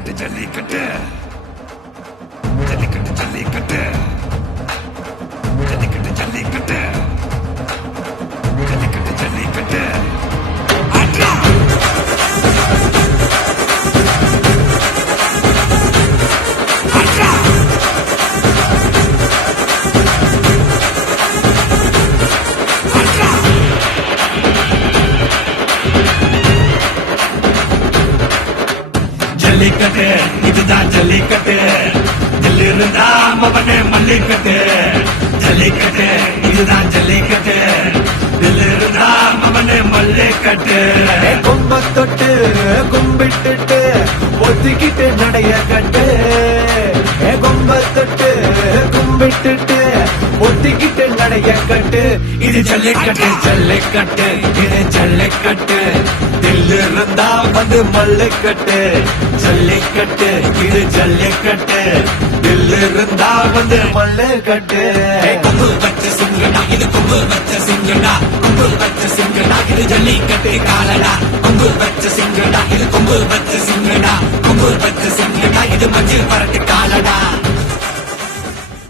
ஜல்லிக்கட்டு ஜல்லிக்கட்டு ஜல்லிக்கட்டு ஜல்லிக்கட்டு ஜல்லிக்கட்டு ஜல்லிக்கட்டு ஜல்லிக்கட்டு ஜல்லிக்கட்டு ஆட்ரா ஆட்ரா ஆட்ரா ஜல்லிக்கட்டு இதுதான் ஜல்லிக்கட்டு தில்லு இருந்தா மவனே மல்லிக்கட்டு ஜல்லிக்கட்டு இதுதான் ஜல்லிக்கட்டு தில்லு இருந்தா மவனே மல்லிக்கட்டு கும்ப தொட்டு கும்பிட்டுட்டு ஒத்திக்கிட்டு நடைய கட்டு கும்ப தொட்டு கும்பிட்டுட்டு ஒத்திக்கிட்டு நடைய கட்டு இது ஜல்லிக்கட்டு ஜல்லிக்கட்டு இது ஜல்லிக்கட்டு தில்லு இருந்தா வந்து மல்லுக்கட்டு ஜல்லிக்கட்டு இது ஜல்லிக்கட்டு தில்லு இருந்தா வந்து மல்லுக்கட்டு கொம்பு வச்ச சிங்கடா இது கொம்பு வச்ச சிங்கடா கொம்பு வச்ச சிங்கடா இது ஜல்லிக்கட்டு காலடா கொம்பு வச்ச சிங்கடா இது கொம்பு வச்ச சிங்கடா கொம்பு வச்ச சிங்கடா இது மஞ்சள் பரட்டு